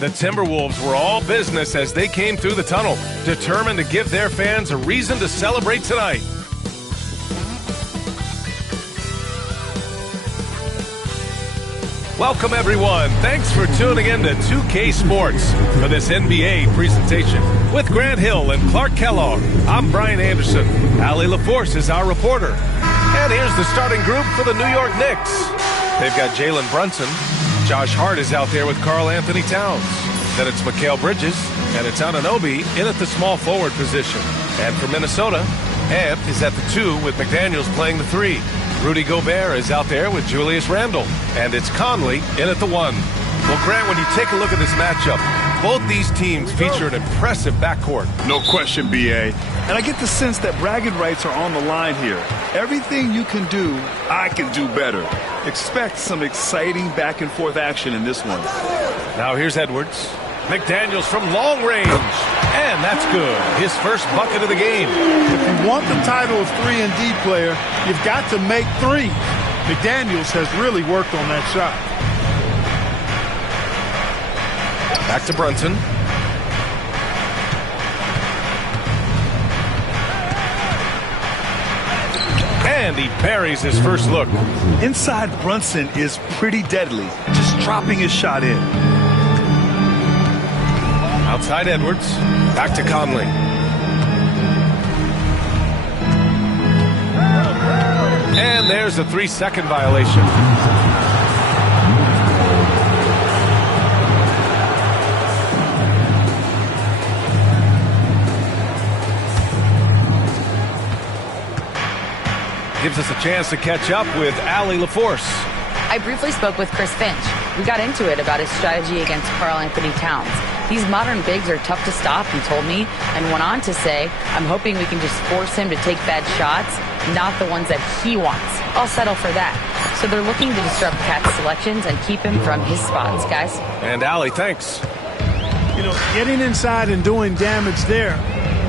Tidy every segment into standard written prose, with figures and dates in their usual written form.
The Timberwolves were all business as they came through the tunnel, determined to give their fans a reason to celebrate tonight. Welcome, everyone. Thanks for tuning in to 2K Sports for this NBA presentation. With Grant Hill and Clark Kellogg, I'm Brian Anderson. Allie LaForce is our reporter. And here's the starting group for the New York Knicks. They've got Jalen Brunson. Josh Hart is out there with Karl Anthony Towns. Then it's Mikal Bridges, and it's Anunoby in at the small forward position. And for Minnesota, Ant is at the 2 with McDaniels playing the 3. Rudy Gobert is out there with Julius Randle. And it's Conley in at the 1. Well, Grant, when you take a look at this matchup, both these teams feature an impressive backcourt. No question, B.A. And I get the sense that bragging rights are on the line here. Everything you can do, I can do better. Expect some exciting back-and-forth action in this one. Now here's Edwards. McDaniels from long range. And that's good. His first bucket of the game. If you want the title of 3-and-D player, you've got to make 3. McDaniels has really worked on that shot. Back to Brunson. And he buries his first look. Inside Brunson is pretty deadly, just dropping his shot in. Outside Edwards. Back to Conley. And there's a 3-second violation. Gives us a chance to catch up with Allie LaForce. I briefly spoke with Chris Finch. We got into it about his strategy against Karl Anthony Towns. These modern bigs are tough to stop, he told me, and went on to say, I'm hoping we can just force him to take bad shots, not the ones that he wants. I'll settle for that. So they're looking to disrupt Cat's selections and keep him from his spots, guys. And Allie, thanks. You know, getting inside and doing damage there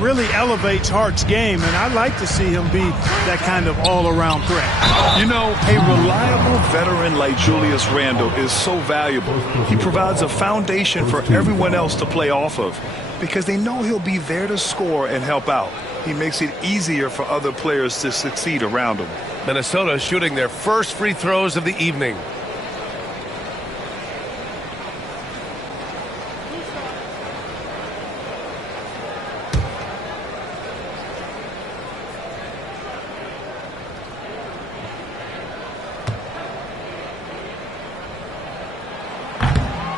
really elevates Hart's game, and I'd like to see him be that kind of all-around threat. You know, a reliable veteran like Julius Randle is so valuable. He provides a foundation for everyone else to play off of because they know he'll be there to score and help out. He makes it easier for other players to succeed around him. Minnesota shooting their first free throws of the evening.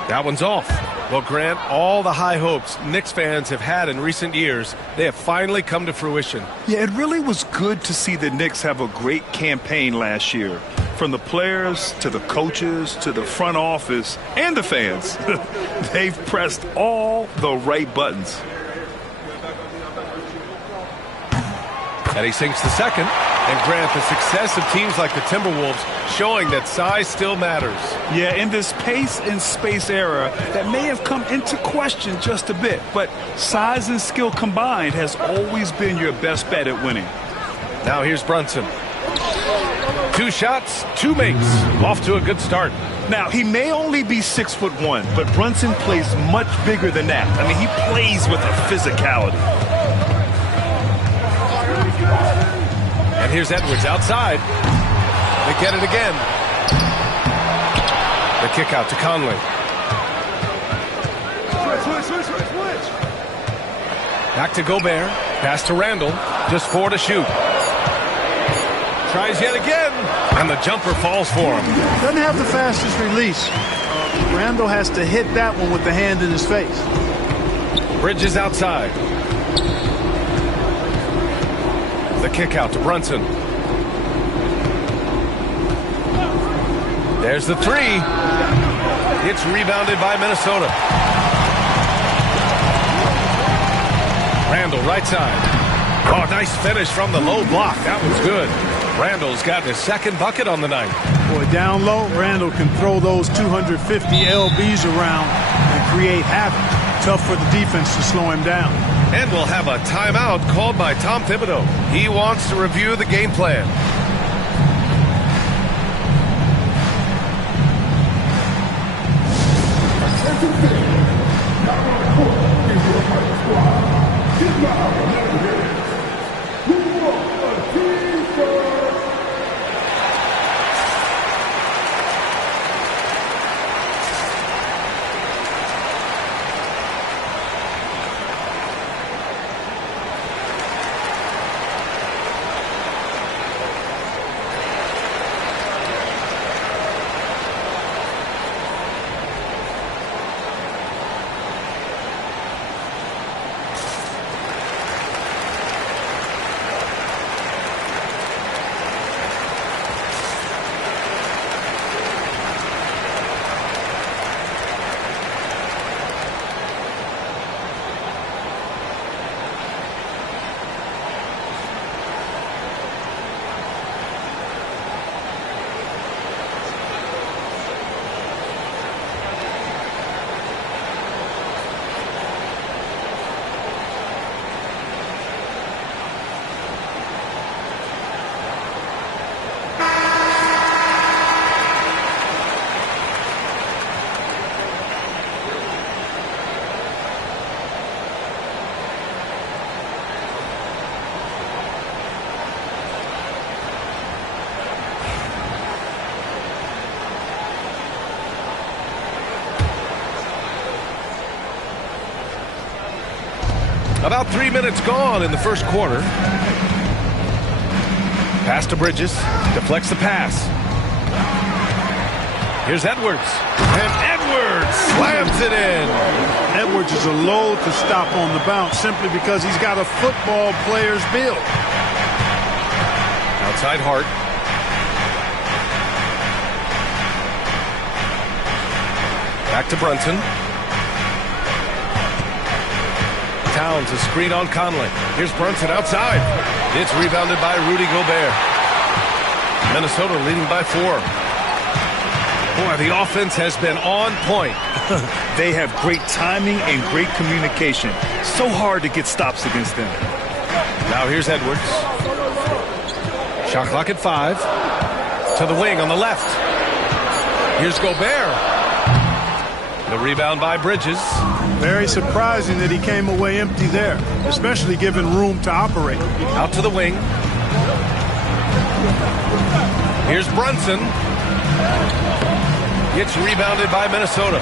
That one's off. Well, Grant, all the high hopes Knicks fans have had in recent years, they have finally come to fruition. Yeah, it really was good to see the Knicks have a great campaign last year. From the players to the coaches to the front office and the fans. They've pressed all the right buttons. And he sinks the second. And Grant, the success of teams like the Timberwolves showing that size still matters. Yeah, in this pace and space era, that may have come into question just a bit. But size and skill combined has always been your best bet at winning. Now here's Brunson. 2 shots, 2 makes. Off to a good start. Now, he may only be 6'1", but Brunson plays much bigger than that. I mean, he plays with a physicality. And here's Edwards outside. They get it again. The kick out to Conley. Switch. Back to Gobert. Pass to Randle. Just 4 to shoot. Tries yet again. And the jumper falls for him. Doesn't have the fastest release. Randle has to hit that one with the hand in his face. Bridges outside. The kick out to Brunson. There's the 3. It's rebounded by Minnesota. Randle right side. Oh, nice finish from the low block. That was good. Randle's got his second bucket on the night. Boy, down low, Randle can throw those 250 lbs around and create havoc. Tough for the defense to slow him down. And we'll have a timeout called by Tom Thibodeau. He wants to review the game plan. About 3 minutes gone in the first quarter. Pass to Bridges. Deflects the pass. Here's Edwards. And Edwards slams it in. Edwards is a load to stop on the bounce simply because he's got a football player's build. Outside Hart. Back to Brunson. Towns, a screen on Conley. Here's Brunson outside. It's rebounded by Rudy Gobert. Minnesota leading by 4. Boy, the offense has been on point. They have great timing and great communication. So hard to get stops against them. Now here's Edwards. Shot clock at 5. To the wing on the left. Here's Gobert. The rebound by Bridges. Very surprising that he came away empty there, especially given room to operate. Out to the wing. Here's Brunson. It's rebounded by Minnesota.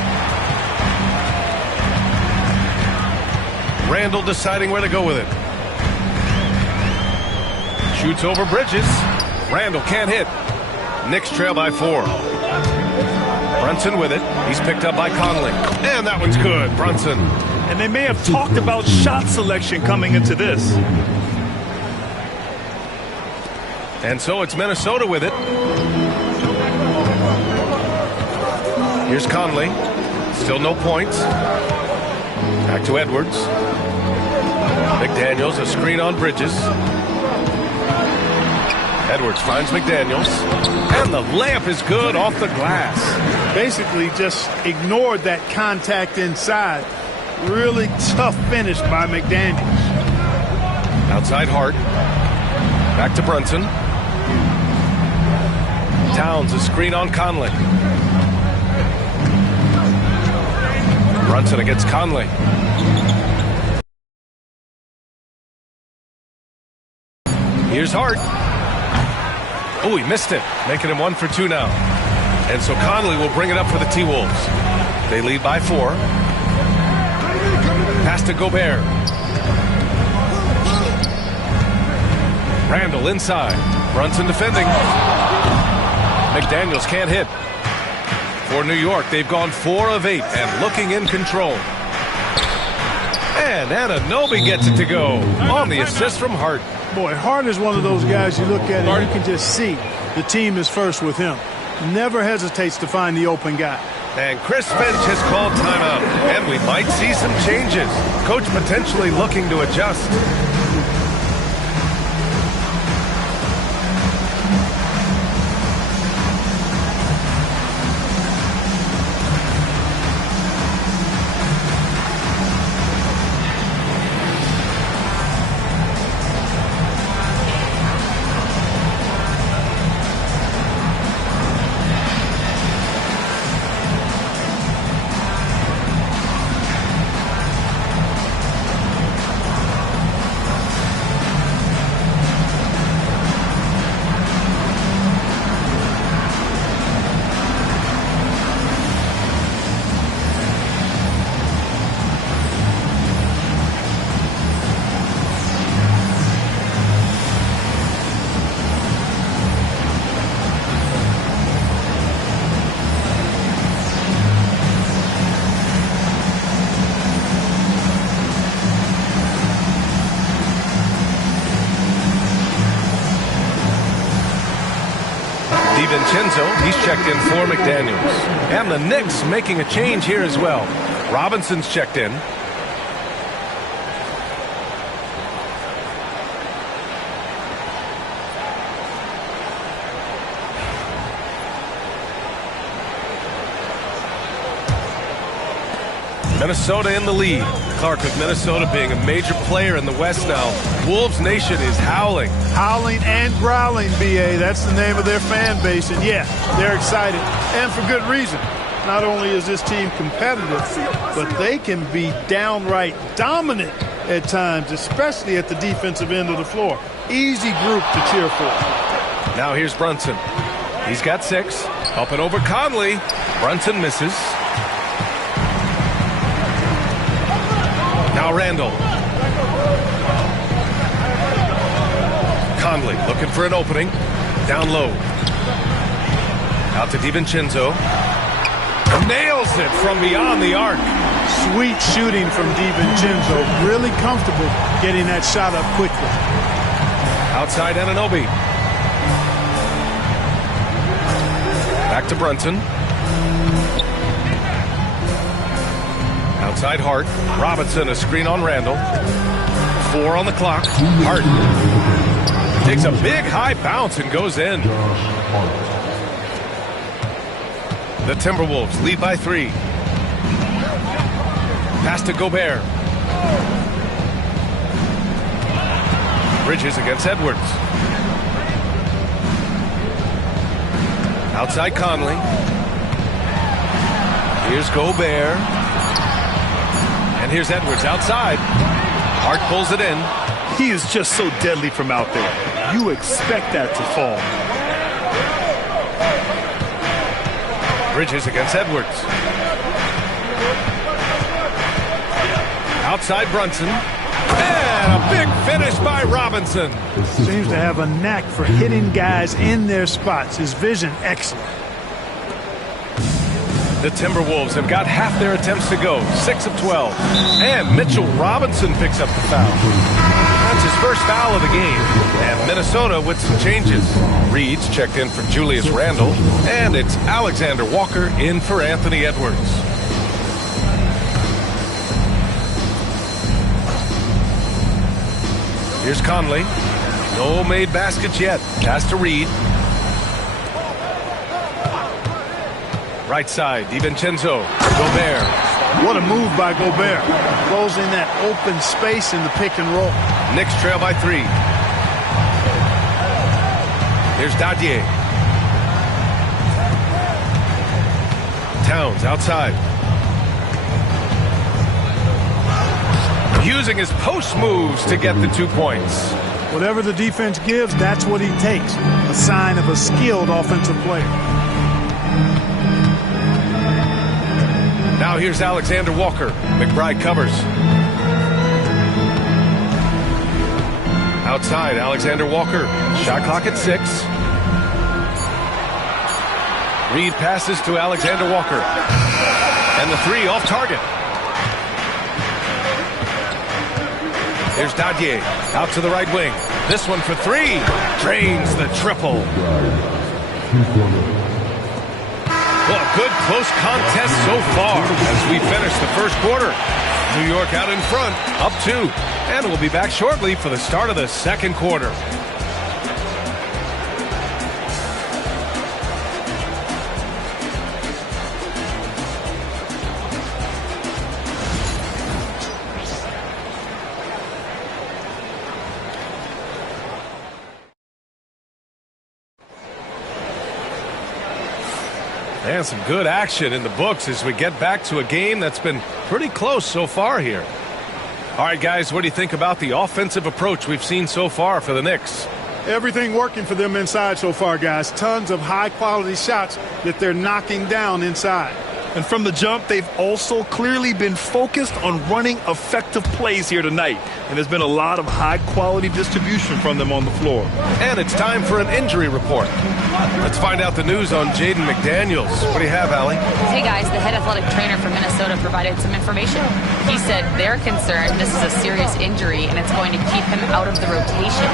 Randle deciding where to go with it. Shoots over Bridges. Randle can't hit. Knicks trail by 4. Brunson with it. He's picked up by Conley. And that one's good. Brunson. And they may have talked about shot selection coming into this. And so it's Minnesota with it. Here's Conley. Still no points. Back to Edwards. McDaniels, a screen on Bridges. Edwards finds McDaniels. And the layup is good off the glass. Basically just ignored that contact inside. Really tough finish by McDaniels. Outside Hart. Back to Brunson. Towns, a screen on Conley. Brunson against Conley. Here's Hart. Oh, he missed it, making him 1 for 2 now. And so Conley will bring it up for the T-Wolves. They lead by 4. Pass to Gobert. Randle inside. Brunson defending. McDaniels can't hit. For New York, they've gone 4 of 8 and looking in control. And Anunoby gets it to go on the assist from Hart. Boy, Hart is one of those guys you look at and you can just see the team is first with him. Never hesitates to find the open guy. And Chris Finch has called timeout. And we might see some changes. Coach potentially looking to adjust. DiVincenzo, he's checked in for McDaniels. And the Knicks making a change here as well. Robinson's checked in. Minnesota in the lead. Clark with Minnesota being a major player in the West now. Wolves Nation is howling. Howling and growling, B.A. That's the name of their fan base. And, yeah, they're excited. And for good reason. Not only is this team competitive, but they can be downright dominant at times, especially at the defensive end of the floor. Easy group to cheer for. Now here's Brunson. He's got 6. Up and over Conley. Brunson misses. Now Randle. Conley looking for an opening. Down low. Out to DiVincenzo. Nails it from beyond the arc. Sweet shooting from DiVincenzo. Really comfortable getting that shot up quickly. Outside Anunoby. Back to Brunson. Outside Hart. Robinson, a screen on Randle. 4 on the clock. Hart takes a big high bounce and goes in. The Timberwolves lead by 3. Pass to Gobert. Bridges against Edwards. Outside Conley. Here's Gobert. And here's Edwards outside. Hart pulls it in. He is just so deadly from out there. You expect that to fall. Bridges against Edwards. Outside Brunson. And a big finish by Robinson. Seems to have a knack for hitting guys in their spots. His vision excellent. The Timberwolves have got half their attempts to go, 6 of 12. And Mitchell Robinson picks up the foul. That's his first foul of the game. And Minnesota with some changes. Reed's checked in for Julius Randle. And it's Alexander Walker in for Anthony Edwards. Here's Conley. No made baskets yet. Pass to Reed. Right side, DiVincenzo. Gobert. What a move by Gobert. Closing that open space in the pick and roll. Knicks trail by 3. Here's Dadier. Towns outside. Using his post moves to get the 2 points. Whatever the defense gives, that's what he takes. A sign of a skilled offensive player. Now here's Alexander Walker. McBride covers. Outside, Alexander Walker. Shot clock at 6. Reed passes to Alexander Walker. And the 3 off target. Here's Dadier. Out to the right wing. This one for 3. Drains the triple. Well, a good close contest so far as we finish the first quarter. New York out in front, up 2. And we'll be back shortly for the start of the second quarter. And some good action in the books as we get back to a game that's been pretty close so far here. All right, guys, what do you think about the offensive approach we've seen so far for the Knicks? Everything working for them inside so far, guys. Tons of high-quality shots that they're knocking down inside. And from the jump, they've also clearly been focused on running effective plays here tonight. And there's been a lot of high-quality distribution from them on the floor. And it's time for an injury report. Let's find out the news on Jaden McDaniels. What do you have, Allie? Hey, guys, the head athletic trainer from Minnesota provided some information. He said they're concerned this is a serious injury and it's going to keep him out of the rotation.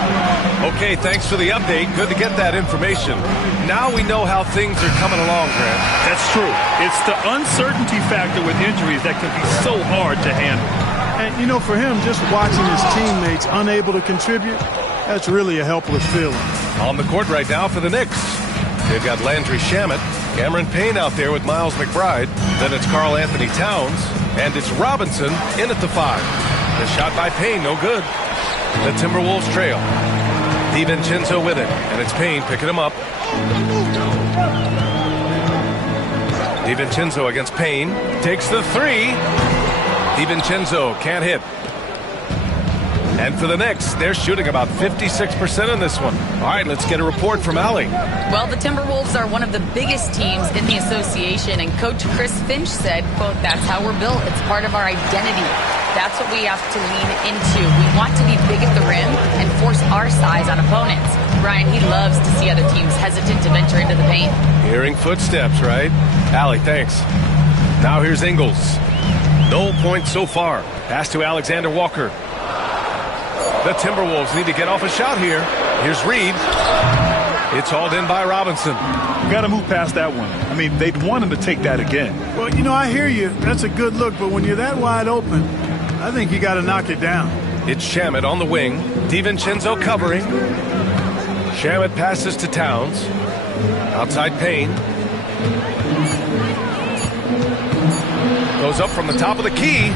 Okay, thanks for the update. Good to get that information. Now we know how things are coming along, Grant. That's true. It's the uncertainty factor with injuries that can be so hard to handle. And, you know, for him, just watching his teammates unable to contribute, that's really a helpless feeling. On the court right now for the Knicks. They've got Landry Shamet, Cameron Payne out there with Miles McBride. Then it's Karl Anthony Towns. And it's Robinson in at the 5. The shot by Payne, no good. The Timberwolves trail. DiVincenzo with it. And it's Payne picking him up. DiVincenzo against Payne. Takes the 3. DiVincenzo can't hit. And for the Knicks, they're shooting about 56% in this one. All right, let's get a report from Allie. Well, the Timberwolves are one of the biggest teams in the association, and Coach Chris Finch said, quote, "That's how we're built. It's part of our identity. That's what we have to lean into. We want to be big at the rim and force our size on opponents." Brian, he loves to see other teams hesitant to venture into the paint. Hearing footsteps, right? Allie, thanks. Now here's Ingles. No points so far. Pass to Alexander Walker. The Timberwolves need to get off a shot here. Here's Reed. It's hauled in by Robinson. You got to move past that one. I mean, they'd want him to take that again. Well, you know, I hear you. That's a good look, but when you're that wide open, I think you got to knock it down. It's Shamet on the wing. DiVincenzo covering. Shamet passes to Towns. Outside Payne. Goes up from the top of the key.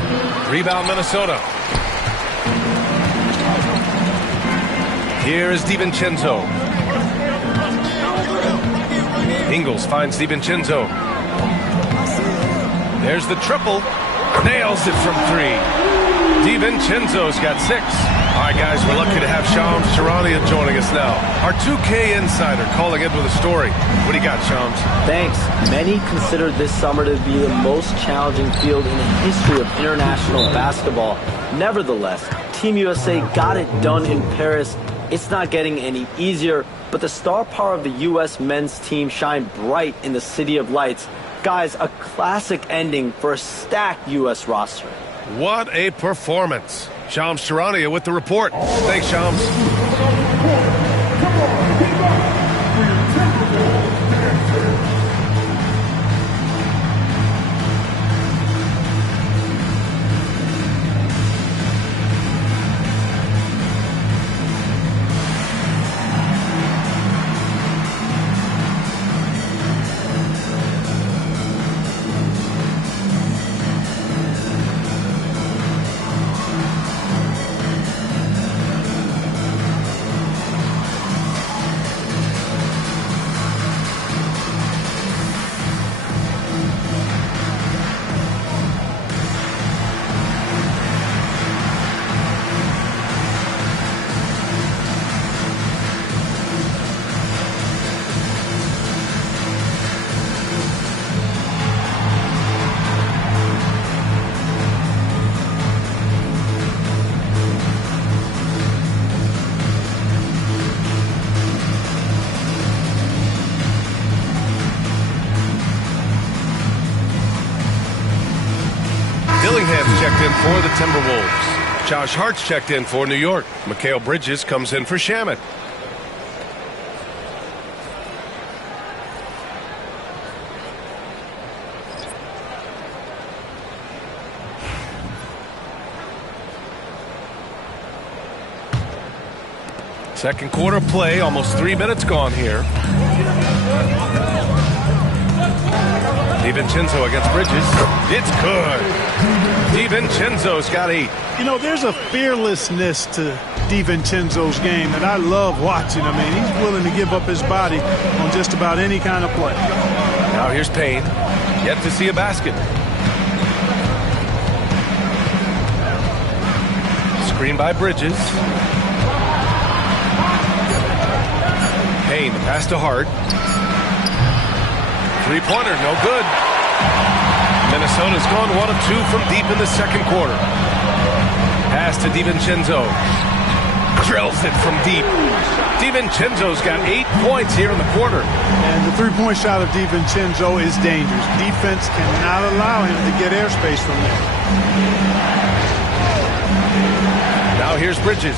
Rebound Minnesota. Here is DiVincenzo. Ingles finds DiVincenzo. There's the triple. Nails it from three. DiVincenzo's got 6. All right, guys, we're lucky to have Shams Charania joining us now. Our 2K insider calling in with a story. What do you got, Shams? Thanks. Many consider this summer to be the most challenging field in the history of international basketball. Nevertheless, Team USA got it done in Paris. It's not getting any easier, but the star power of the U.S. men's team shined bright in the City of Lights. Guys, a classic ending for a stacked U.S. roster. What a performance. Shams Charania with the report. Thanks, Shams. Dillingham's checked in for the Timberwolves. Josh Hart's checked in for New York. Mikal Bridges comes in for Shamet. Second quarter play, almost 3 minutes gone here. DiVincenzo against Bridges. It's good. DiVincenzo's got 8. You know, there's a fearlessness to DiVincenzo's game that I love watching. I mean, he's willing to give up his body on just about any kind of play. Now here's Payne. Yet to see a basket. Screen by Bridges. Payne, pass to Hart. Three-pointer, no good. Minnesota's gone 1 of 2 from deep in the second quarter. Pass to DiVincenzo. Drills it from deep. DiVincenzo's got 8 points here in the quarter. And the three-point shot of DiVincenzo is dangerous. Defense cannot allow him to get airspace from there. Now here's Bridges.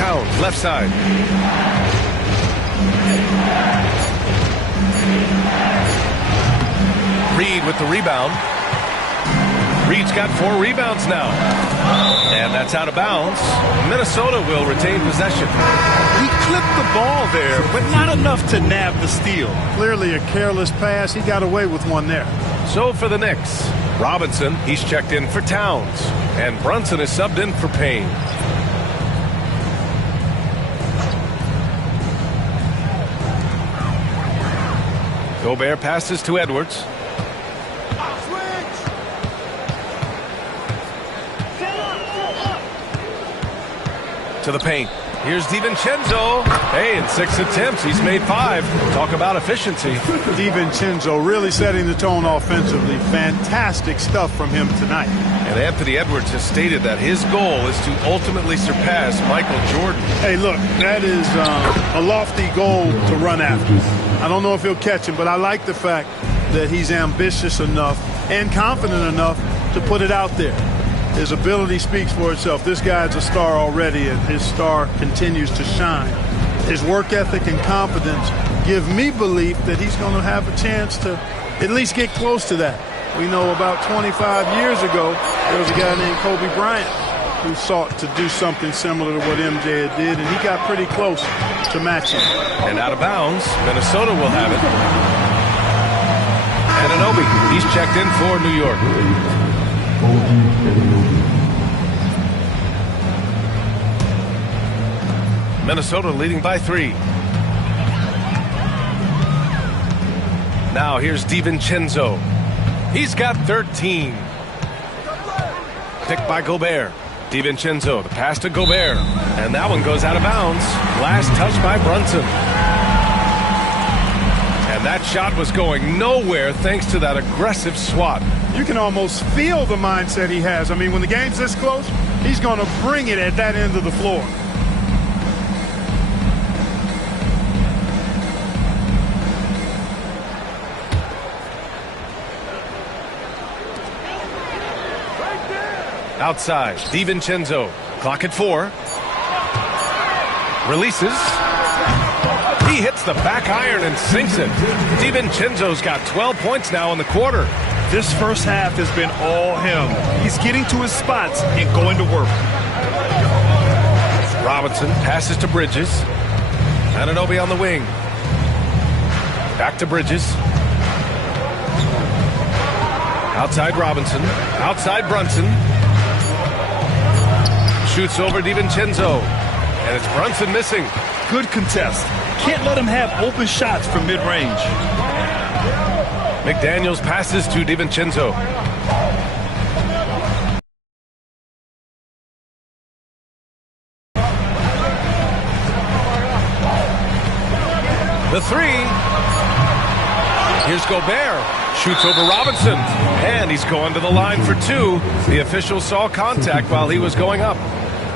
Towns, left side. Reed with the rebound. Reed's got 4 rebounds now. And that's out of bounds. Minnesota will retain possession. He clipped the ball there, but not enough to nab the steal. Clearly a careless pass. He got away with one there. So for the Knicks, Robinson, he's checked in for Towns. And Brunson is subbed in for Payne. Gobert passes to Edwards. To the paint. Here's DiVincenzo. Hey, in 6 attempts, he's made 5. Talk about efficiency. DiVincenzo really setting the tone offensively. Fantastic stuff from him tonight. And Anthony Edwards has stated that his goal is to ultimately surpass Michael Jordan. Hey, look, that is a lofty goal to run after. I don't know if he'll catch him, but I like the fact that he's ambitious enough and confident enough to put it out there. His ability speaks for itself. This guy's a star already, and his star continues to shine. His work ethic and confidence give me belief that he's going to have a chance to at least get close to that. We know about 25 years ago, there was a guy named Kobe Bryant who sought to do something similar to what MJ did, and he got pretty close to matching. And out of bounds, Minnesota will have it. Anunoby, he's checked in for New York. Minnesota leading by 3. Now here's DiVincenzo. He's got 13. Picked by Gobert. DiVincenzo, the pass to Gobert. And that one goes out of bounds. Last touch by Brunson. And that shot was going nowhere thanks to that aggressive swat. You can almost feel the mindset he has. I mean, when the game's this close, he's going to bring it at that end of the floor. Outside, DiVincenzo. Clock at 4. Releases. He hits the back iron and sinks it. DiVincenzo's got 12 points now in the quarter. This first half has been all him. He's getting to his spots and going to work. Robinson passes to Bridges. Anunoby on the wing. Back to Bridges. Outside Robinson. Outside Brunson. Shoots over DiVincenzo. And it's Brunson missing. Good contest. Can't let him have open shots from mid-range. McDaniels passes to DiVincenzo. The 3. Here's Gobert. Shoots over Robinson. And he's going to the line for 2. The official saw contact while he was going up.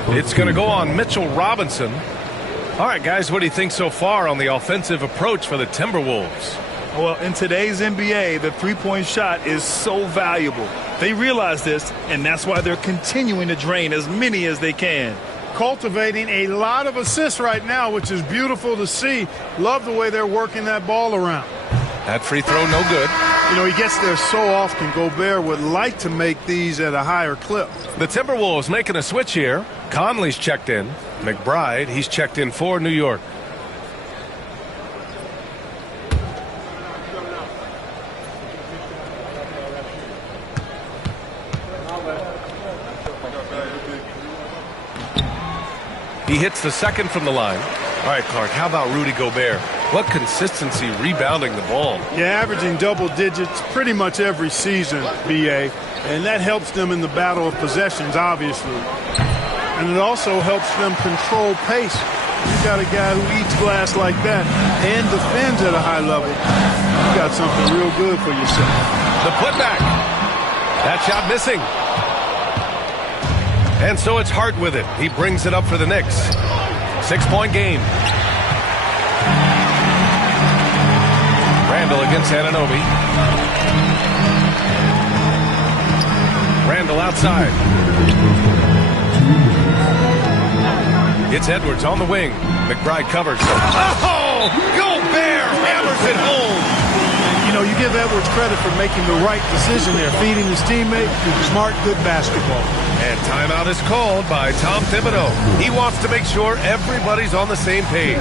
It's going to go on Mitchell Robinson. All right, guys, what do you think so far on the offensive approach for the Timberwolves? Well, in today's NBA, the three-point shot is so valuable. They realize this, and that's why they're continuing to drain as many as they can. Cultivating a lot of assists right now, which is beautiful to see. Love the way they're working that ball around. That free throw no good. You know, he gets there so often. Gobert would like to make these at a higher clip. The Timberwolves making a switch here. Conley's checked in. McBride, he's checked in for New York. He hits the second from the line. All right, Clark, how about Rudy Gobert? What consistency rebounding the ball. Yeah, averaging double digits pretty much every season, B.A., and that helps them in the battle of possessions, obviously. And it also helps them control pace. You've got a guy who eats glass like that and defends at a high level. You've got something real good for yourself. The putback. That shot missing. And so it's Hart with it. He brings it up for the Knicks. 6-point game. Randle against Anunoby. Randle outside. It's Edwards on the wing. McBride covers. Oh! Gobert hammers it home. You know, you give Edwards credit for making the right decision there, feeding his teammate. Smart, good basketball. And timeout is called by Tom Thibodeau. He wants to make sure everybody's on the same page.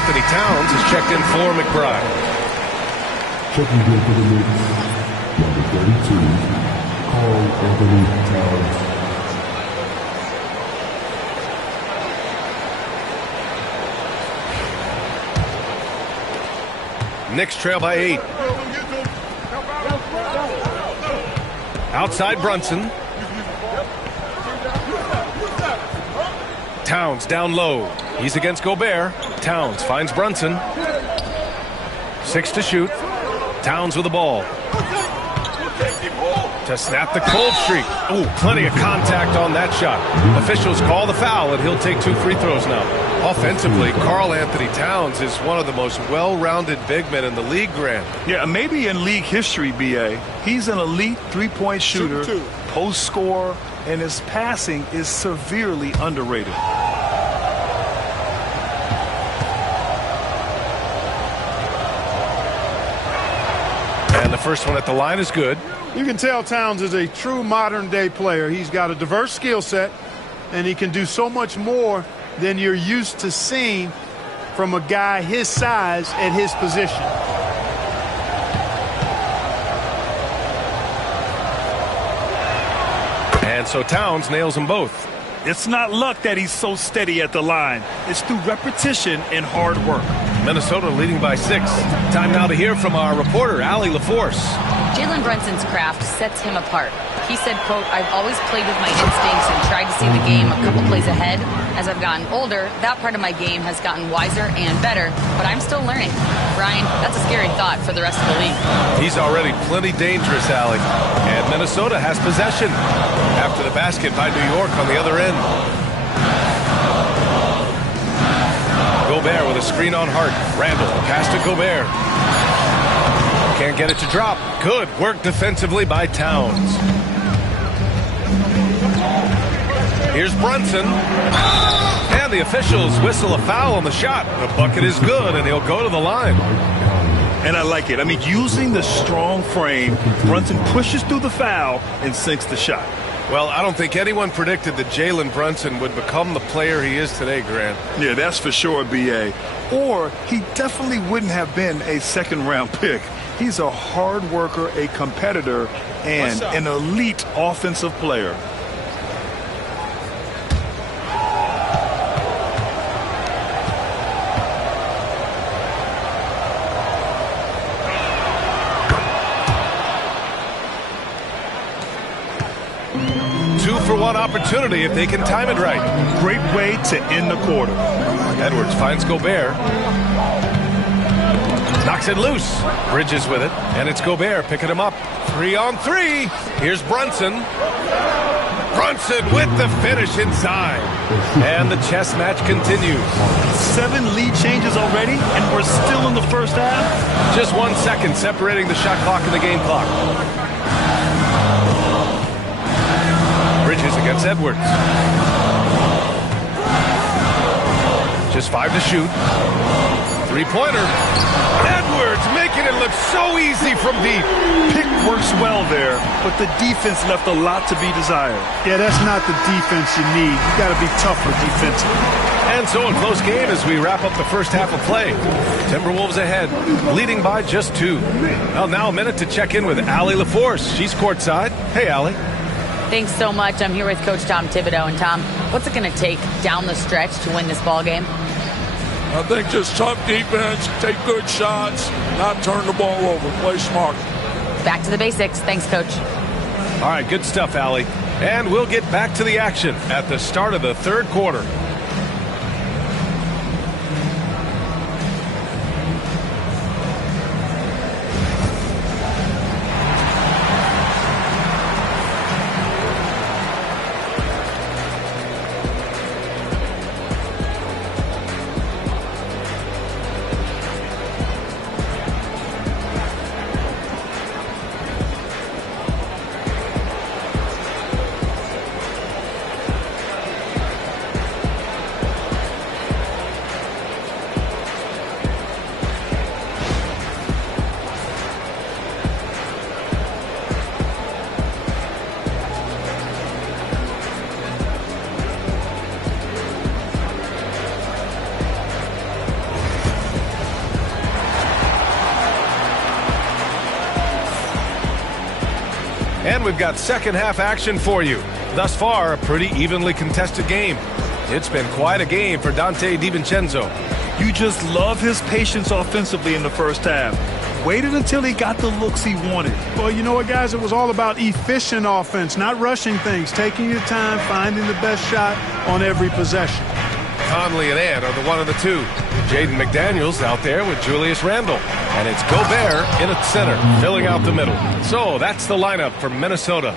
Anthony Towns is checked in for McBride. Checking in for the Knicks, number 32, Carl Anthony Towns. Knicks trail by 8. Outside Brunson. Towns down low. He's against Gobert. Towns finds Brunson. 6 to shoot. Towns with the ball. To snap the cold streak. Ooh, plenty of contact on that shot. Officials call the foul, and he'll take 2 free throws now. Offensively, Karl Anthony Towns is one of the most well-rounded big men in the league, Grant. Yeah, maybe in league history, B.A. He's an elite three-point shooter, post scorer, and his passing is severely underrated. And the first one at the line is good. You can tell Towns is a true modern-day player. He's got a diverse skill set, and he can do so much more than you're used to seeing from a guy his size at his position. And so Towns nails them both. It's not luck that he's so steady at the line. It's through repetition and hard work. Minnesota leading by 6. Time now to hear from our reporter, Allie LaForce. Jalen Brunson's craft sets him apart. He said, quote, "I've always played with my instincts and tried to see the game a couple plays ahead. As I've gotten older, that part of my game has gotten wiser and better, but I'm still learning." Brian, that's a scary thought for the rest of the league. He's already plenty dangerous, Allie. And Minnesota has possession after the basket by New York on the other end. Gobert with a screen on Hart. Randle, pass to Gobert. Can't get it to drop. Good work defensively by Towns. Here's Brunson. And the officials whistle a foul on the shot. The bucket is good, and he'll go to the line. And I like it. I mean, using the strong frame, Brunson pushes through the foul and sinks the shot. Well, I don't think anyone predicted that Jalen Brunson would become the player he is today, Grant. Yeah, that's for sure, B.A. Or he definitely wouldn't have been a second-round pick. He's a hard worker, a competitor, and an elite offensive player. One opportunity if they can time it right. Great way to end the quarter. Edwards finds Gobert. Knocks it loose. Bridges with it. And it's Gobert picking him up. 3 on 3. Here's Brunson. Brunson with the finish inside. And the chess match continues. 7 lead changes already, and we're still in the first half. Just 1 second separating the shot clock and the game clock. Bridges against Edwards. Just 5 to shoot. 3-pointer. Edwards making it look so easy from deep. Pick works well there, but the defense left a lot to be desired. Yeah, that's not the defense you need. You got to be tougher defensively. And so a close game as we wrap up the first half of play. Timberwolves ahead, leading by just 2. Well, now a minute to check in with Allie LaForce. She's courtside. Hey, Allie. Thanks so much. I'm here with Coach Tom Thibodeau. And Tom, what's it going to take down the stretch to win this ball game? I think just tough defense, take good shots, not turn the ball over, play smart. Back to the basics. Thanks, Coach. All right, good stuff, Allie. And we'll get back to the action at the start of the third quarter. And we've got second half action for you. Thus far, a pretty evenly contested game. It's been quite a game for Dante DiVincenzo. You just love his patience offensively in the first half. Waited until he got the looks he wanted. Well, you know what, guys? It was all about efficient offense, not rushing things, taking your time, finding the best shot on every possession. Conley and Ant are the one of the two. Jaden McDaniels out there with Julius Randle. And it's Gobert in at center, filling out the middle. So that's the lineup for Minnesota.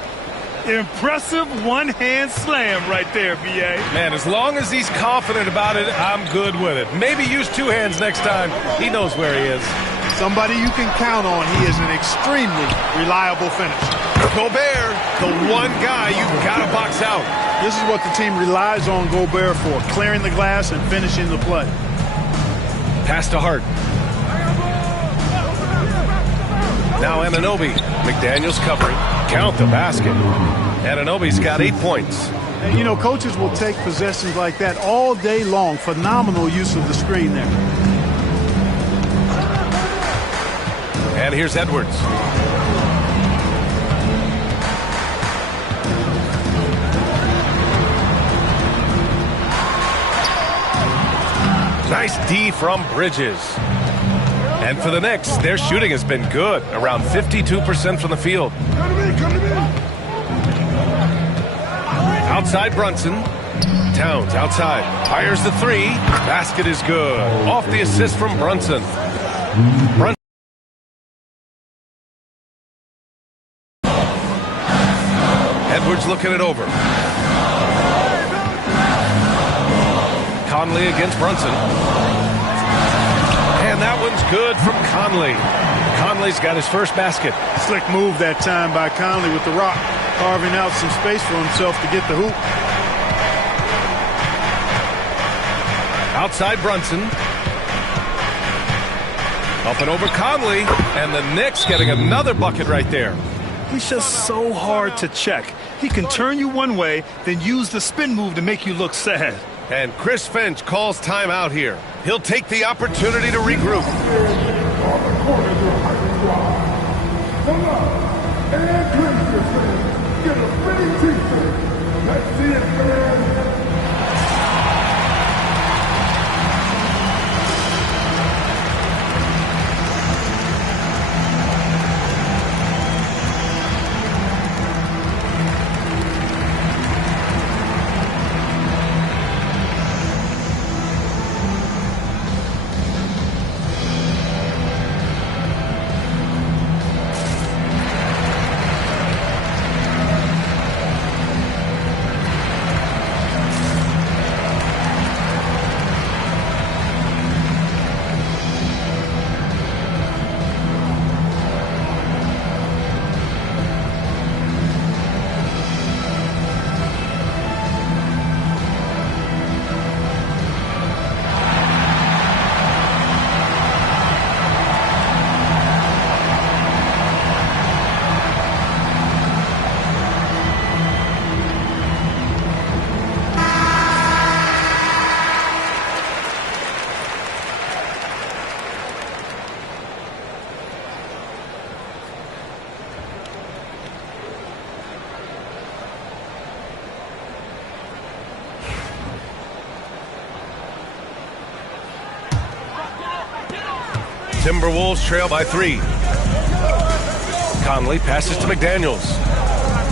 Impressive one-hand slam right there, B.A. Man, as long as he's confident about it, I'm good with it. Maybe use two hands next time. He knows where he is. Somebody you can count on. He is an extremely reliable finisher. Gobert, the one guy you've got to box out. This is what the team relies on Gobert for, clearing the glass and finishing the play. Pass to Hart. Now Anunoby. McDaniels covering. Count the basket. Anunoby's got 8 points. And, you know, coaches will take possessions like that all day long. Phenomenal use of the screen there. And here's Edwards. Nice D from Bridges. And for the Knicks, their shooting has been good, around 52% from the field. Outside Brunson. Towns outside. Fires the three. Basket is good. Off the assist from Brunson. Edwards looking it over. Conley against Brunson. And that one's good from Conley. Conley's got his first basket. Slick move that time by Conley with the rock, carving out some space for himself to get the hoop. Outside Brunson. Up and over Conley. And the Knicks getting another bucket right there. He's just so hard to check. He can turn you one way, then use the spin move to make you look sad. And Chris Finch calls timeout here. He'll take the opportunity to regroup. Timberwolves trail by 3. Conley passes to McDaniels.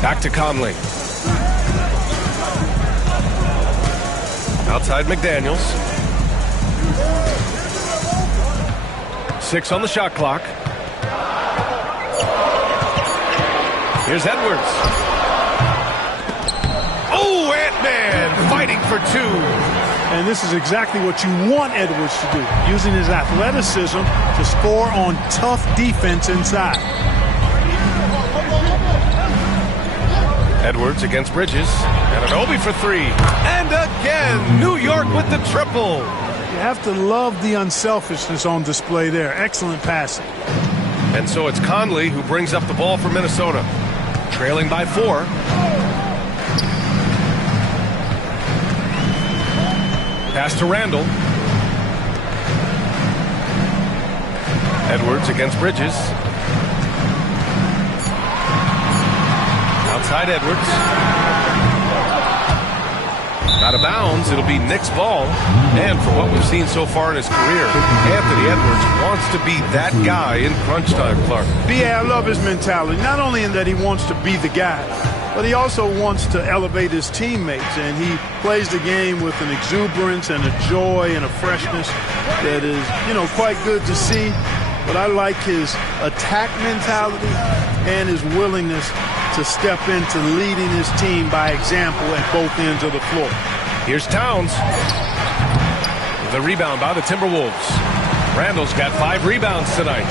Back to Conley. Outside McDaniels. 6 on the shot clock. Here's Edwards. Oh, Ant-Man fighting for 2. And this is exactly what you want Edwards to do, using his athleticism to score on tough defense inside. Edwards against Bridges. And Anunoby for 3. And again, New York with the triple. You have to love the unselfishness on display there. Excellent passing. And so it's Conley who brings up the ball for Minnesota. Trailing by 4. Pass to Randle. Edwards against Bridges. Outside Edwards. Out of bounds, it'll be Knicks ball. And for what we've seen so far in his career, Anthony Edwards wants to be that guy in crunch time, Clark. B.A., I love his mentality, not only in that he wants to be the guy, but he also wants to elevate his teammates, and he plays the game with an exuberance and a joy and a freshness that is, quite good to see. But I like his attack mentality and his willingness to step into leading his team by example at both ends of the floor. Here's Towns. The rebound by the Timberwolves. Randle's got 5 rebounds tonight.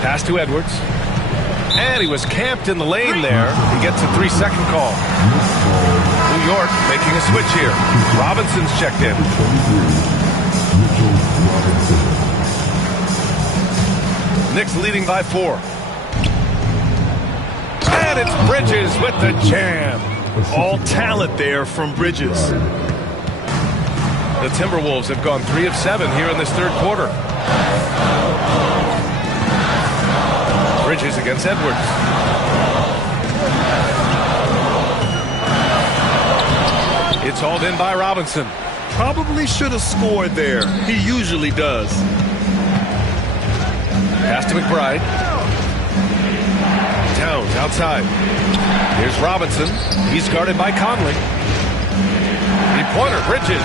Pass to Edwards. And he was camped in the lane there. He gets a 3-second call. New York making a switch here. Robinson's checked in. Knicks leading by 4. And it's Bridges with the jam. All talent there from Bridges. The Timberwolves have gone 3 of 7 here in this third quarter. Bridges against Edwards. It's hauled in by Robinson. Probably should have scored there. He usually does. Pass to McBride. Towns outside. Here's Robinson. He's guarded by Conley. Three-pointer, Bridges.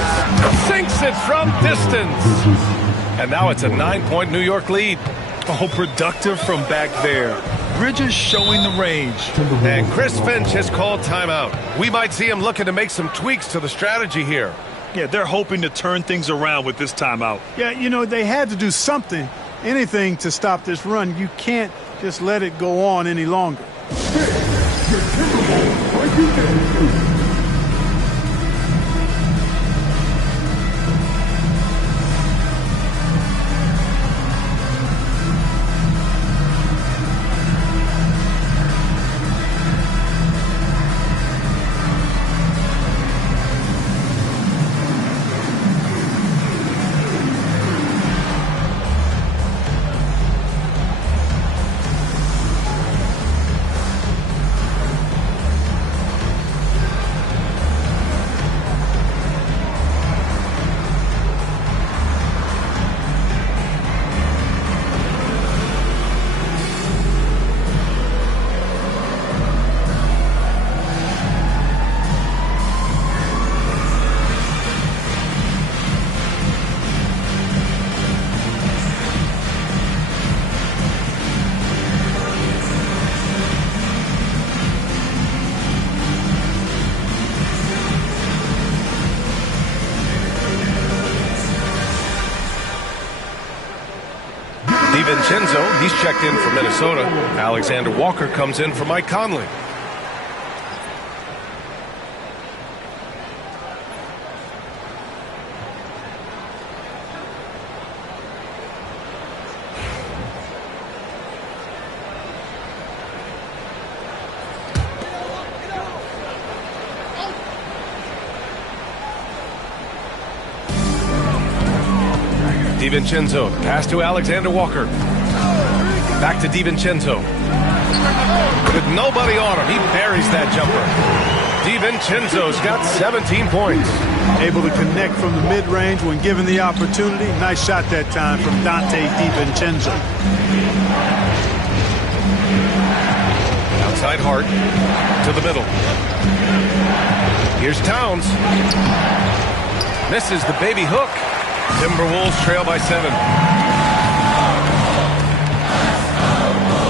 Sinks it from distance. And now it's a 9-point New York lead. Oh, productive from back there. Bridges showing the range. And Chris Finch has called timeout. We might see him looking to make some tweaks to the strategy here. Yeah, they're hoping to turn things around with this timeout. Yeah, they had to do something, anything to stop this run. You can't just let it go on any longer. DiVincenzo, he's checked in for Minnesota. Alexander Walker comes in for Mike Conley. DiVincenzo, pass to Alexander Walker. Back to DiVincenzo. With nobody on him, he buries that jumper. DiVincenzo's got 17 points. Able to connect from the mid-range when given the opportunity. Nice shot that time from Dante DiVincenzo. Outside Hart to the middle. Here's Towns. Misses the baby hook. Timberwolves trail by 7.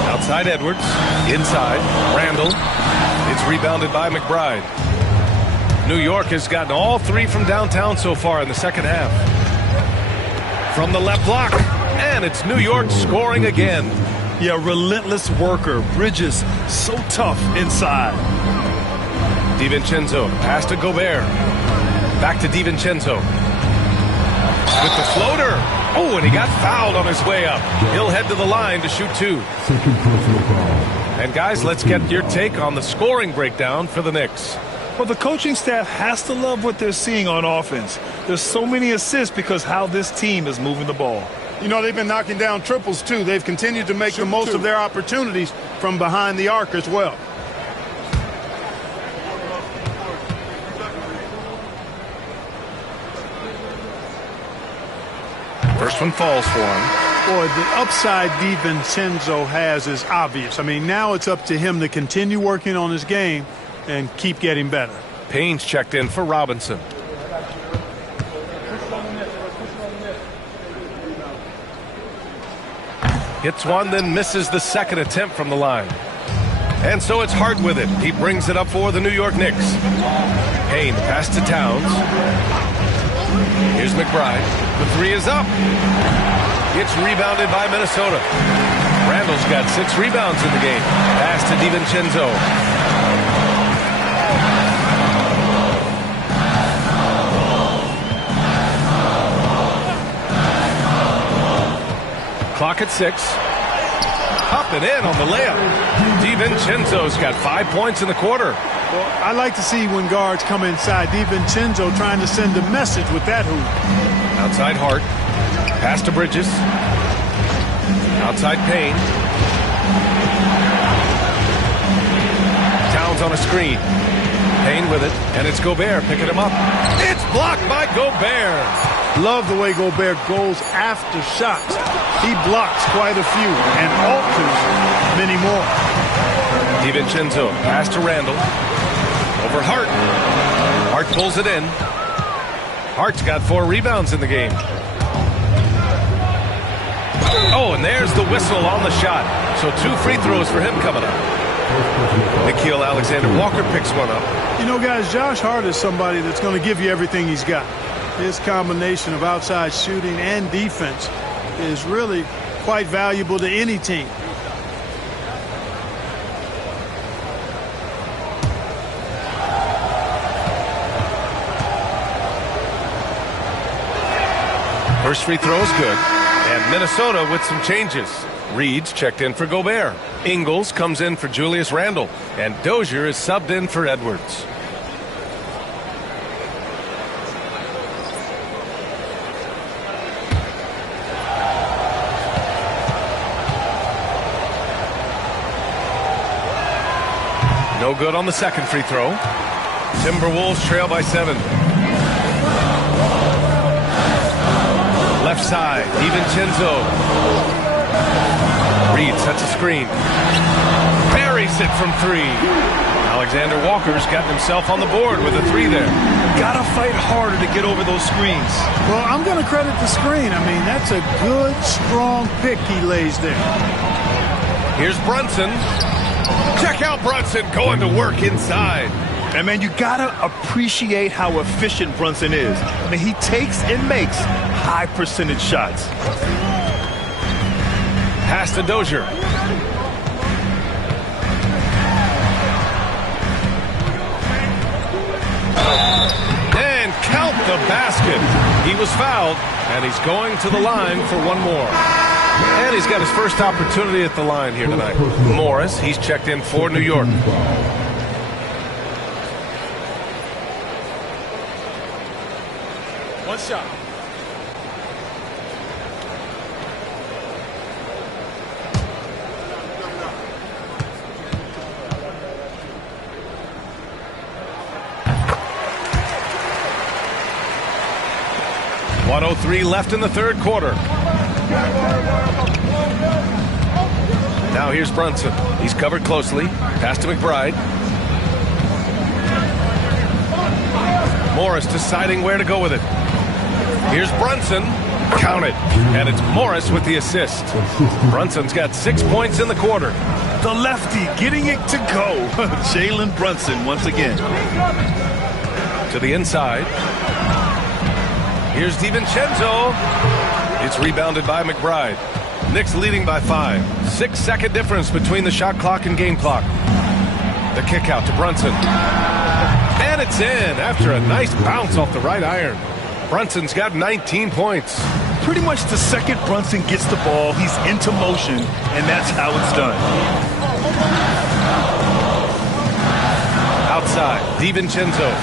Outside Edwards. Inside. Randle. It's rebounded by McBride. New York has gotten all 3 from downtown so far in the second half. From the left block. And it's New York scoring again. Yeah, relentless worker. Bridges so tough inside. DiVincenzo. Pass to Gobert. Back to DiVincenzo. With the floater. Oh, and he got fouled on his way up. He'll head to the line to shoot 2. And guys, let's get your take on the scoring breakdown for the Knicks. Well, the coaching staff has to love what they're seeing on offense. There's so many assists because how this team is moving the ball. You know, they've been knocking down triples, too. They've continued to make the most of their opportunities from behind the arc as well. First one falls for him. Boy, the upside DiVincenzo has is obvious. I mean, now it's up to him to continue working on his game and keep getting better. Payne's checked in for Robinson. Hits one, then misses the second attempt from the line. And so it's Hart with it. He brings it up for the New York Knicks. Payne pass to Towns. Here's McBride. The three is up. It's rebounded by Minnesota. Randle's got 6 rebounds in the game. Pass to DiVincenzo. Clock at 6. Up and in on the layup. DiVincenzo's got 5 points in the quarter. Well, I like to see when guards come inside. DiVincenzo trying to send a message with that hoop. Outside Hart. Pass to Bridges. Outside Payne. Towns on a screen. Payne with it, and it's Gobert picking him up. It's blocked by Gobert. Love the way Gobert goes after shots. He blocks quite a few and alters many more. DiVincenzo pass to Randle. Over Hart. Hart pulls it in. Hart's got 4 rebounds in the game. Oh, and there's the whistle on the shot. So 2 free throws for him coming up. Nickeil Alexander-Walker picks one up. You know, guys, Josh Hart is somebody that's going to give you everything he's got. His combination of outside shooting and defense is really quite valuable to any team. First free throw is good. And Minnesota with some changes. Reed's checked in for Gobert. Ingles comes in for Julius Randle. And Dozier is subbed in for Edwards. No good on the second free throw. Timberwolves trail by 7. Left side, DiVincenzo. Reed sets a screen. Buries it from 3. Alexander Walker's gotten himself on the board with a 3 there. Gotta fight harder to get over those screens. Well, I'm going to credit the screen. I mean, that's a good, strong pick he lays there. Here's Brunson. Check out Brunson going to work inside. And, man, you gotta appreciate how efficient Brunson is. I mean, he takes and makes high percentage shots. Pass to Dozier. And count the basket. He was fouled, and he's going to the line for one more. And he's got his first opportunity at the line here tonight. Morris, he's checked in for New York. One shot. .103 left in the third quarter. Now here's Brunson. He's covered closely. Pass to McBride. Morris deciding where to go with it. Here's Brunson. Count it. And it's Morris with the assist. Brunson's got 6 points in the quarter. The lefty getting it to go. Jalen Brunson once again. To the inside. Here's DiVincenzo. It's rebounded by McBride. Knicks leading by 5. 6-second difference between the shot clock and game clock. The kick out to Brunson. And it's in after a nice bounce off the right iron. Brunson's got 19 points. Pretty much the second Brunson gets the ball, he's into motion, and that's how it's done. Outside, DiVincenzo.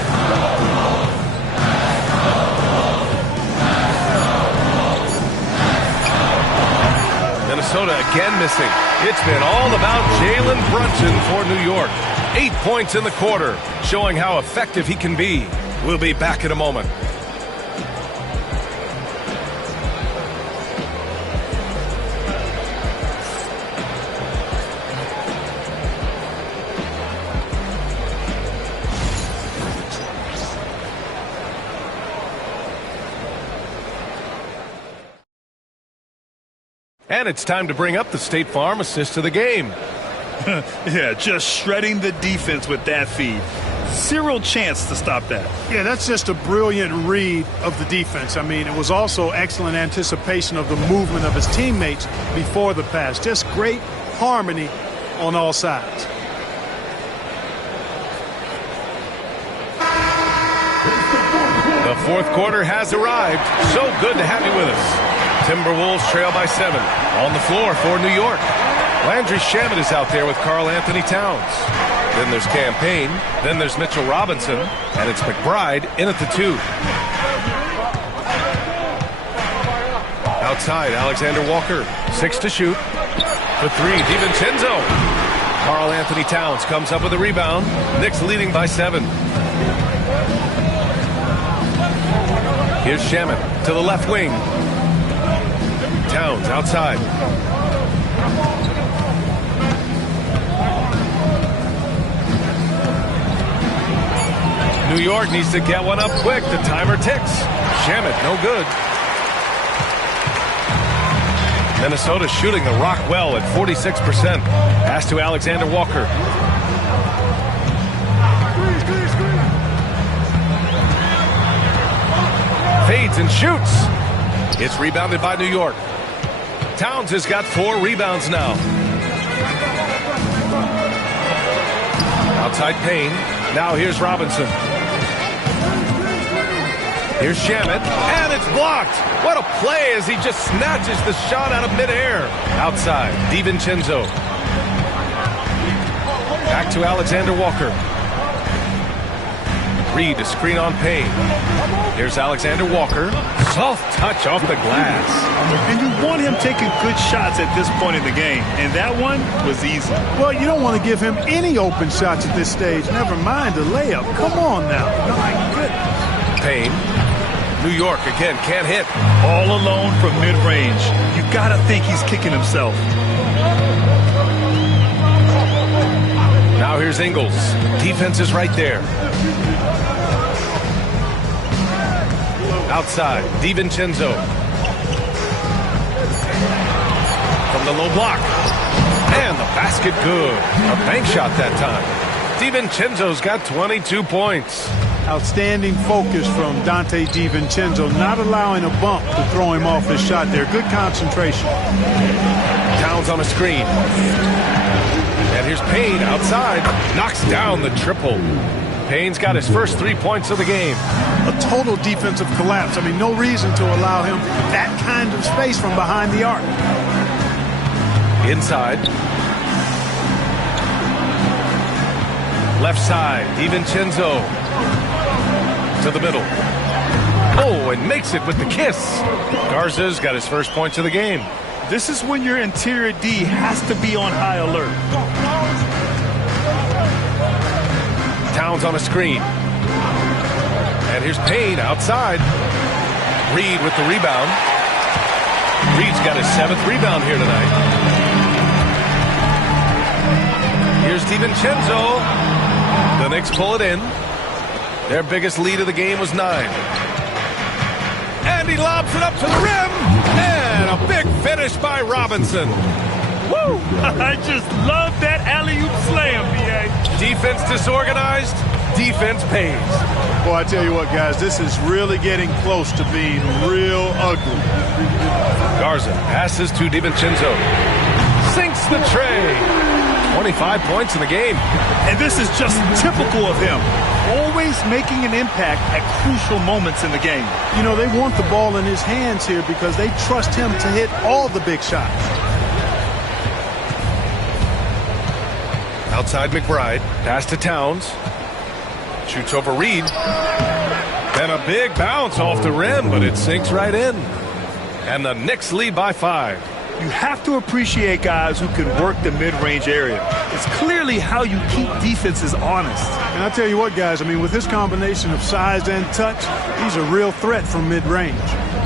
again missing. It's been all about Jalen Brunson for New York. 8 points in the quarter, showing how effective he can be. We'll be back in a moment. And it's time to bring up the State Farm assist of the game. Yeah, just shredding the defense with that feed. Zero chance to stop that. Yeah, that's just a brilliant read of the defense. I mean, it was also excellent anticipation of the movement of his teammates before the pass. Just great harmony on all sides. The fourth quarter has arrived. So good to have you with us. Timberwolves trail by 7. On the floor for New York. Landry Shamet is out there with Karl Anthony Towns. Then there's Cam Payne. Then there's Mitchell Robinson. And it's McBride in at the 2. Outside, Alexander Walker. 6 to shoot. For 3, DiVincenzo. Karl Anthony Towns comes up with a rebound. Knicks leading by 7. Here's Shamet to the left wing. Towns outside. New York needs to get one up quick. The timer ticks. Shamet, no good. Minnesota shooting the rock well at 46%. Pass to Alexander Walker. Fades and shoots. It's rebounded by New York. Towns has got 4 rebounds now. Outside Payne. Now here's Robinson. Here's Shamet, and it's blocked. What a play as he just snatches the shot out of midair. Outside, DiVincenzo. Back to Alexander Walker. Reed to screen on Payne. Here's Alexander Walker. Soft touch off the glass. And you want him taking good shots at this point in the game, and that one was easy. Well, you don't want to give him any open shots at this stage. Never mind a layup. Come on now. My goodness. Payne. New York again can't hit. All alone from mid-range. You got to think he's kicking himself. Now here's Ingles. Defense is right there. Outside, DiVincenzo. From the low block. And the basket good. A bank shot that time. DiVincenzo's got 22 points. Outstanding focus from Dante DiVincenzo, not allowing a bump to throw him off his shot there. Good concentration. Towns on a screen. And here's Payne outside. Knocks down the triple. Payne's got his first 3 points of the game. A total defensive collapse. I mean, no reason to allow him that kind of space from behind the arc. Inside. Left side, DiVincenzo. To the middle. Oh, and makes it with the kiss. Garza's got his first points of the game. This is when your interior D has to be on high alert. Towns on a screen. And here's Payne outside. Reed with the rebound. Reed's got his 7th rebound here tonight. Here's DiVincenzo. The Knicks pull it in. Their biggest lead of the game was 9. And he lobs it up to the rim. And a big finish by Robinson. Woo! I just love that alley-oop slam, B.A. Defense disorganized. Defense pays. Boy, I tell you what, guys, this is really getting close to being real ugly. Garza passes to DiVincenzo. Sinks the tray. 25 points in the game. And this is just typical of him. Always making an impact at crucial moments in the game. You know, they want the ball in his hands here because they trust him to hit all the big shots. Outside McBride. Pass to Towns. Shoots over Reed. And a big bounce off the rim, but it sinks right in. And the Knicks lead by 5. You have to appreciate guys who can work the mid-range area. It's clearly how you keep defenses honest. And I tell you what, guys, I mean, with this combination of size and touch, he's a real threat from mid-range.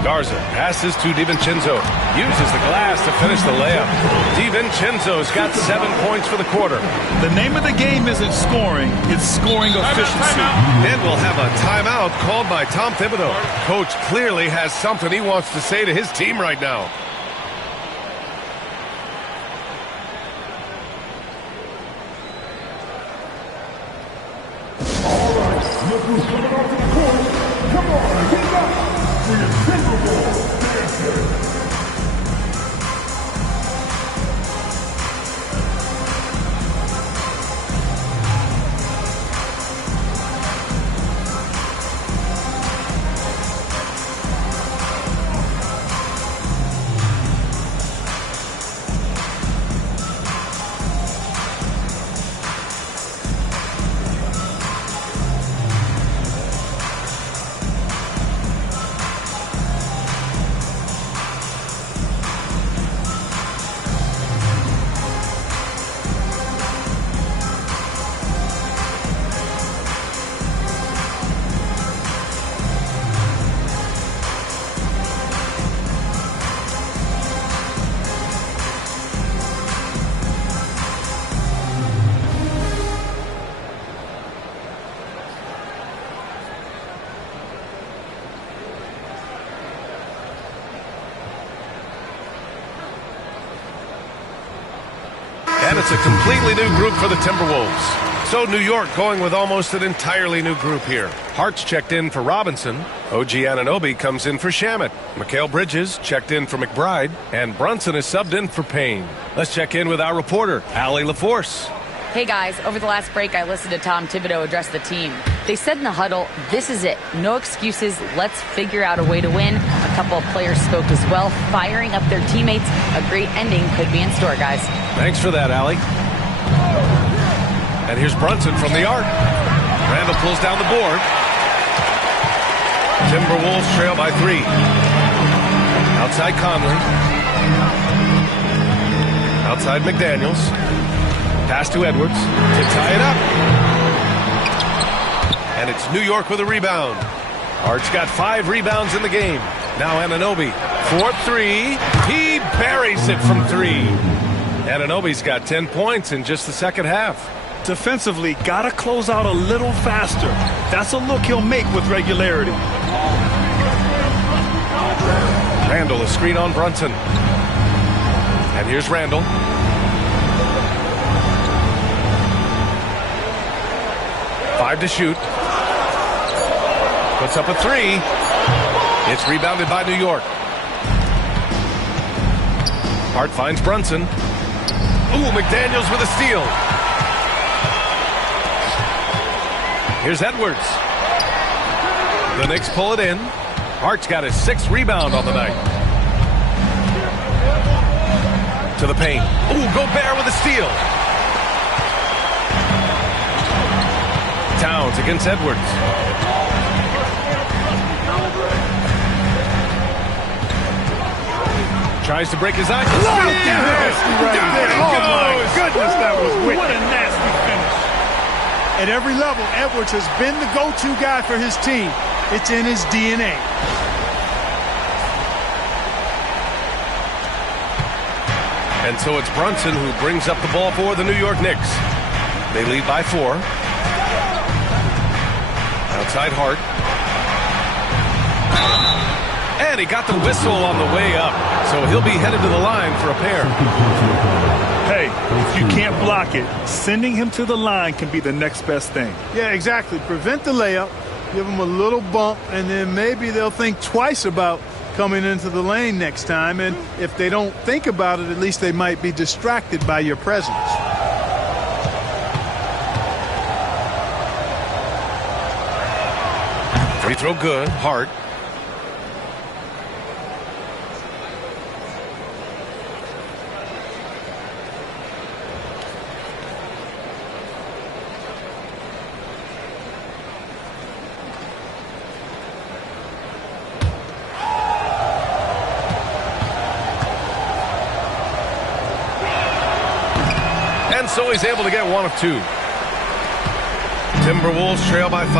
Garza passes to DiVincenzo. Uses the glass to finish the layup. DiVincenzo's got 7 points for the quarter. The name of the game isn't scoring, it's scoring efficiency. And we'll have a timeout called by Tom Thibodeau. Coach clearly has something he wants to say to his team right now. Look who's coming off the court. Come on, get up for your Timberwolves dancing. And it's a completely new group for the Timberwolves. So New York going with almost an entirely new group here. Hart's checked in for Robinson. OG Anunoby comes in for Shamet. Mikal Bridges checked in for McBride. And Brunson is subbed in for Payne. Let's check in with our reporter, Allie LaForce. Hey guys, over the last break I listened to Tom Thibodeau address the team. They said in the huddle, this is it. No excuses. Let's figure out a way to win. A couple of players spoke as well, firing up their teammates. A great ending could be in store, guys. Thanks for that, Allie. And here's Brunson from the arc. Randle pulls down the board. Timberwolves trail by 3. Outside Conley. Outside McDaniels. Pass to Edwards to tie it up. And it's New York with a rebound. Hart's got 5 rebounds in the game. Now Anunoby for 3. He buries it from 3. Anunoby's got 10 points in just the second half. Defensively, gotta close out a little faster. That's a look he'll make with regularity. Randle, a screen on Brunson. And here's Randle. Five to shoot. Puts up a 3. It's rebounded by New York. Hart finds Brunson. Ooh, McDaniels with a steal. Here's Edwards. The Knicks pull it in. Hart's got his 6th rebound on the night. To the paint. Ooh, Gobert with a steal. Towns against Edwards. Tries to break his ankle. Nasty right there. Oh, my goodness, that was wicked. What a nasty finish. At every level, Edwards has been the go-to guy for his team. It's in his DNA. And so it's Brunson who brings up the ball for the New York Knicks. They lead by 4. Outside Hart. And he got the whistle on the way up. So he'll be headed to the line for a pair. Hey, if you can't block it, sending him to the line can be the next best thing. Yeah, exactly. Prevent the layup, give them a little bump, and then maybe they'll think twice about coming into the lane next time. And if they don't think about it, at least they might be distracted by your presence. Free throw good. Hart. And so he's able to get one of two. Timberwolves trail by 5.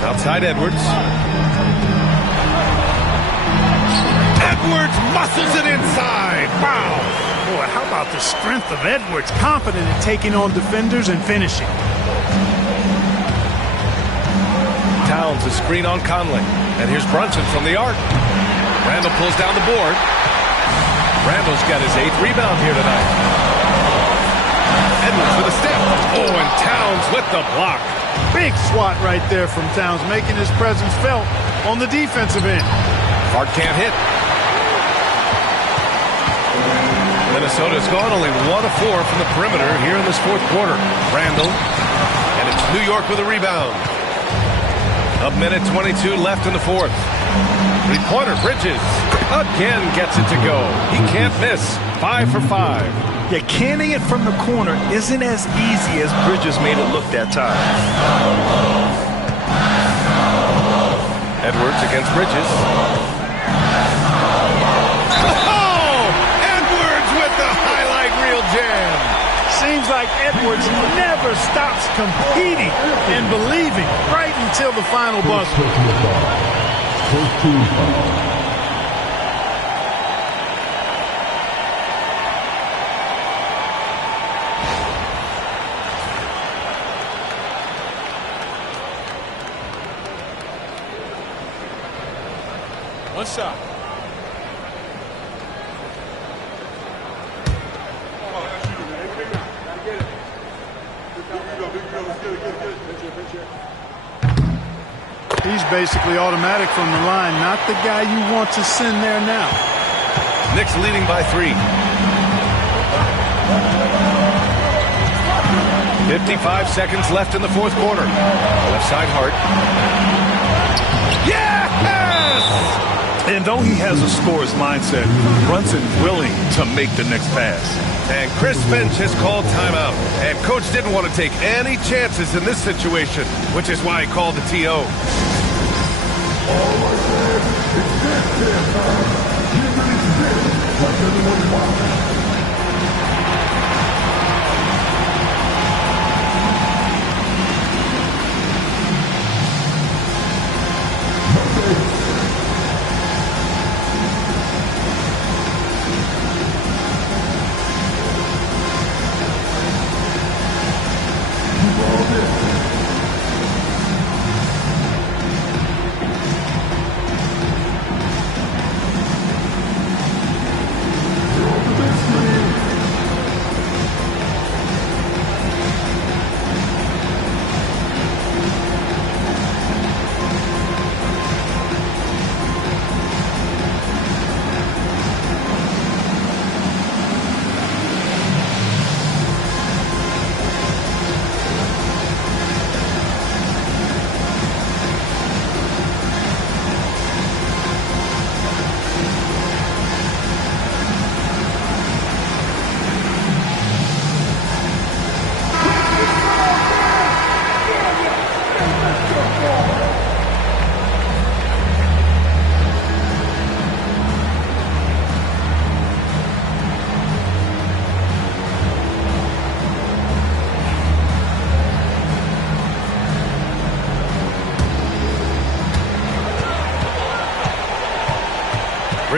Outside Edwards. Edwards muscles it inside. Wow. Boy, how about the strength of Edwards? Confident in taking on defenders and finishing. Towns a screen on Conley. And here's Brunson from the arc. Randle pulls down the board. Randle's got his 8th rebound here tonight. Edwards with a step. Oh, and Towns with the block. Big swat right there from Towns, making his presence felt on the defensive end. Hart can't hit. Minnesota's gone only 1 of 4 from the perimeter here in this 4th quarter. Randle. And it's New York with a rebound. A minute 22 left in the 4th. Three-pointer, Bridges. Again gets it to go. He can't miss. 5 for 5. Yeah, canning it from the corner isn't as easy as Bridges made it look that time. Edwards against Bridges. Oh! Edwards with the highlight reel jam. Seems like Edwards never stops competing and believing right until the final buzzer. One shot. He's basically automatic from the line, not the guy you want to send there now. Knicks leading by 3. 55 seconds left in the 4th quarter. Left side Hart. Yes! And though he has a scorer's mindset, Brunson willing to make the next pass. And Chris Finch has called timeout. And coach didn't want to take any chances in this situation, which is why he called the TO.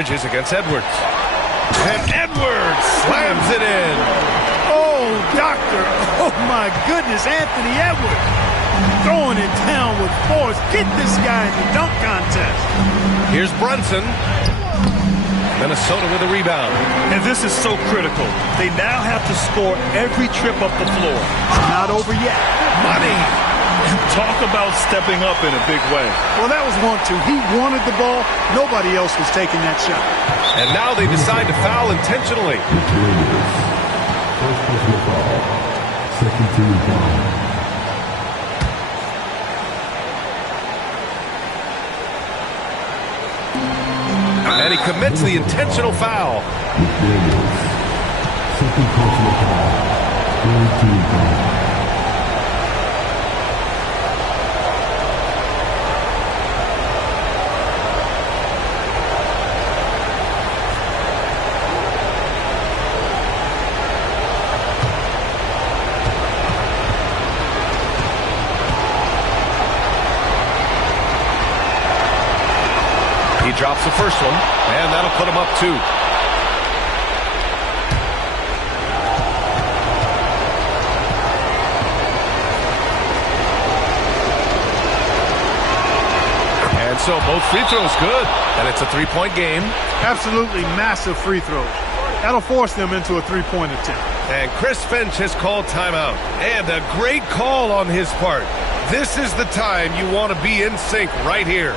Bridges against Edwards. And Edwards slams it in. Oh, doctor. Oh, my goodness. Anthony Edwards throwing it down with force. Get this guy in the dunk contest. Here's Brunson. Minnesota with a rebound. And this is so critical. They now have to score every trip up the floor. It's not over yet. Money. Talk about stepping up in a big way. Well, that was 1-2. He wanted the ball. Nobody else was taking that shot. And now they decide to foul intentionally. First personal foul. Second team foul. And he commits the intentional foul. Second personal foul. Third team foul. He drops the first one, and that'll put him up 2. And so both free throws good, and it's a 3-point game. Absolutely massive free throws. That'll force them into a 3-point attempt. And Chris Finch has called timeout. And a great call on his part. This is the time you want to be in sync right here.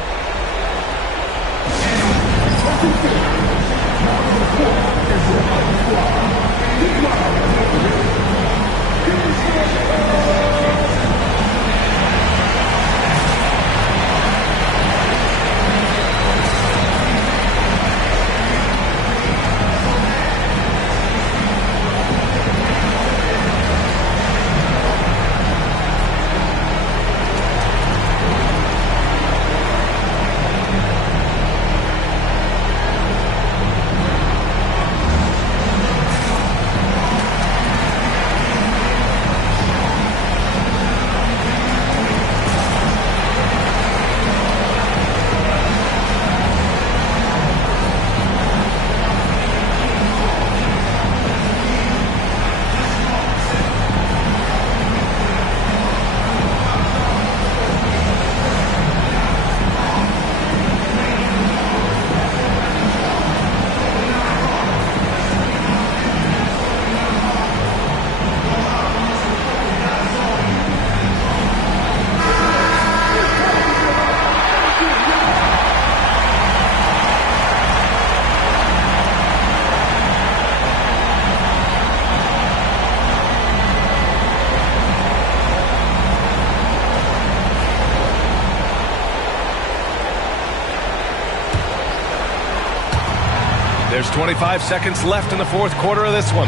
There's 25 seconds left in the fourth quarter of this one.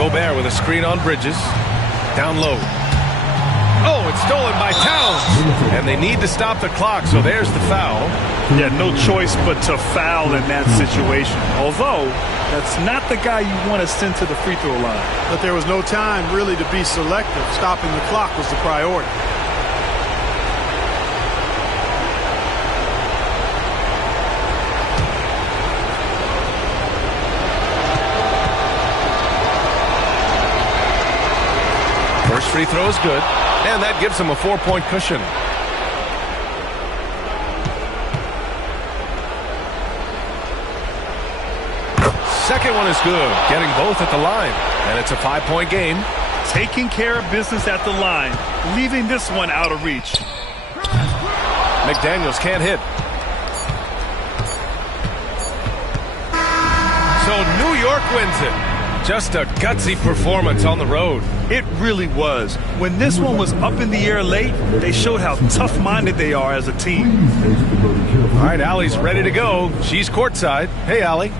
Gobert with a screen on Bridges. Down low. Oh, it's stolen by Towns. And they need to stop the clock, so there's the foul. Yeah, no choice but to foul in that situation. Although, that's not the guy you want to send to the free throw line. But there was no time really to be selective. Stopping the clock was the priority. First free throw is good, and that gives him a 4-point cushion. Second one is good, getting both at the line, and it's a 5-point game. Taking care of business at the line, leaving this one out of reach. McDaniels can't hit. So New York wins it. Just a gutsy performance on the road. It really was. When this one was up in the air late, they showed how tough-minded they are as a team. All right, Allie's ready to go. She's courtside. Hey, Allie.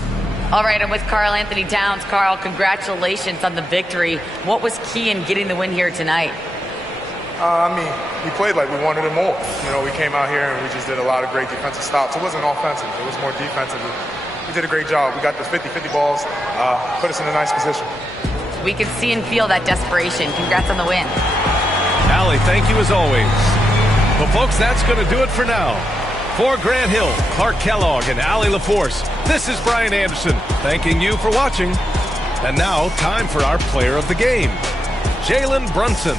All right, I'm with Karl Anthony Towns. Karl, congratulations on the victory. What was key in getting the win here tonight? We played like we wanted it more. You know, we came out here and we just did a lot of great defensive stops. It wasn't offensive. It was more defensive. We did a great job. We got the 50-50 balls, put us in a nice position. We can see and feel that desperation. Congrats on the win. Allie, thank you as always. Well, folks, that's going to do it for now. For Grant Hill, Clark Kellogg, and Allie LaForce, this is Brian Anderson, thanking you for watching. And now, time for our player of the game, Jalen Brunson.